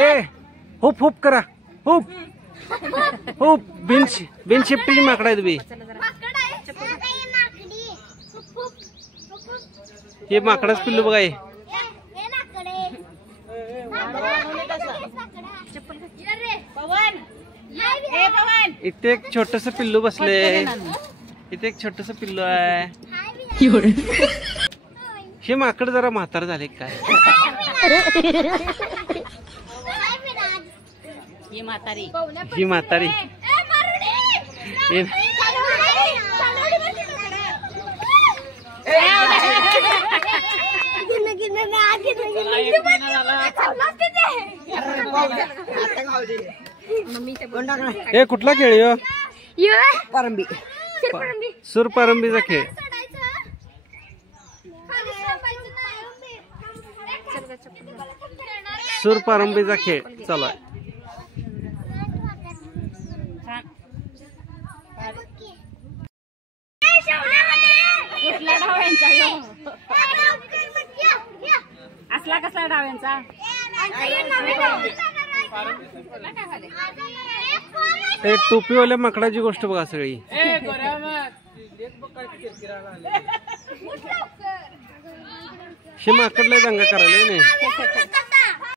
ए hoop hoop करा hoop hoop बिन शिफ्टी माकडा आहे तुम्ही हे माकडाच पिल्लू बघा इथे एक छोटस पिल्लू बसले इथे एक छोटस पिल्लू आहे हे माकड जरा म्हातार झाले काय ही म्हातारी हे कुठला खेळ हो परंबी सुरपारंबीचा खेळ सुरपारंबीचा खेळ चालू आहे कुठल्या डाव्यांचा असला कसला डाव्यांचा ते टोपीवाल्या माकडाची गोष्ट बघा सगळी हे माकडला दंगा करायला नाही